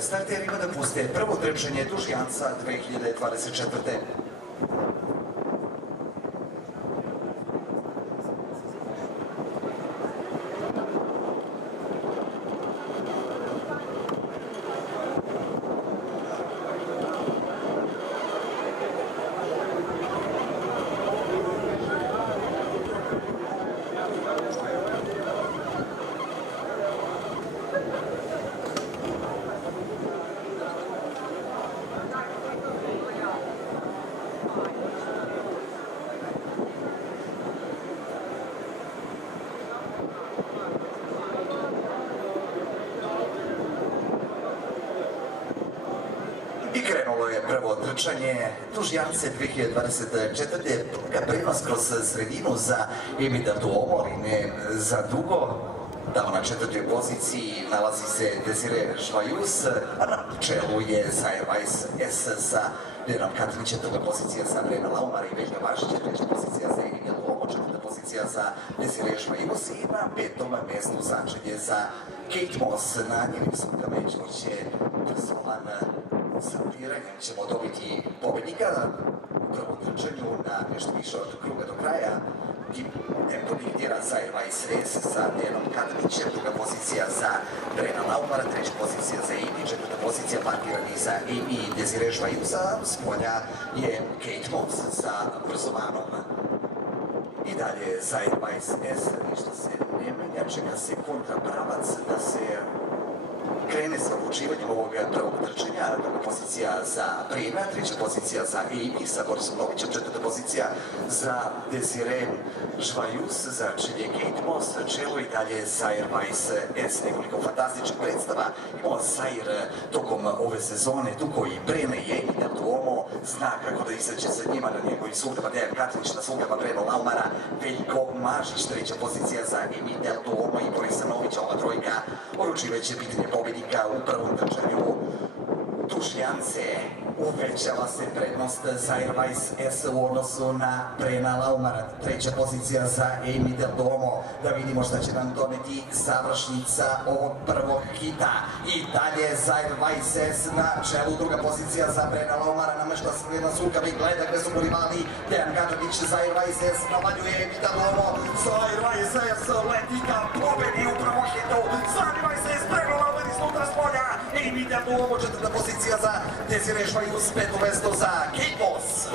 starterima da puste prvo trčanje Dužjanca 2024. I krenulo je prvo trčanje Dužjance 2024. Prenos kroz sredinu za Emida Duomo, za dugo. Tamo na četvrtoj poziciji nalazi se Desire Žvajus, a na čelu je Zair Weiss S sa Dejanom Katanićem, druga pozicija za Brena Laumar i Veljka Vašića, treća pozicija za Emida Duomo, četvrta pozicija za Desire Žvajus i na petom mjestu začelje za Kate Moss. Na njenim sudkama će Drsovan startiranjem ćemo dobiti pobednika u prvom trčanju na nešto više od kruga do kraja. Tempo diktira Zair Weiss S sa Dejanom Katanićem, druga pozicija za Brena Laumara, treća pozicija za Amy, četvrta pozicija parkirani za Amy i Desire Žvajusa, s polja je Kate Moss sa Brzovanom. I dalje Zair Weiss S, ništa se ne menja, čeka se kontrapravac da se krene sa odlučivanjem ovog prvog trčanja. Druga pozicija za Brena, treća pozicija za Amy sa Borisom Novićem, četvrta pozicija za Desire Žvajus, začelje Kate Moss, čelo i dalje Zair Weiss S. Nekoliko fantastičnih predstava imao Zair tokom ove sezone, dugo i Brena i Emida Duomo zna kako da izađe sa njima na njegovim sudama. Dejan Katanić na sudama Brena Laumara, Veljko Mažić, treća pozicija za Emida Duomo i Borisa Novića. Ova trojka uručivaće pitanje pobednika u prvom trčanju Dužjance. Uvećava se prednost Zair Weiss S u odnosu na Brena Laumara. Treća pozicija za Emida Duomo. Da vidimo šta će nam doneti završnica ovog prvog hita. I dalje Zair Weiss S na čelu. Druga pozicija za Brena Laumara. Namešta se jedna suka i gleda gde su rivali. Dejan Katanić, Zair Weiss S navaljuje Emida Duomo. Zair Weiss S leti ka pobedi u prvom hitu. Zair Weiss S Brena Laumara iznutra s polja. Emida Duomo, četvrta pozicija za Desire Žvajus, peto mesto za Kate Moss.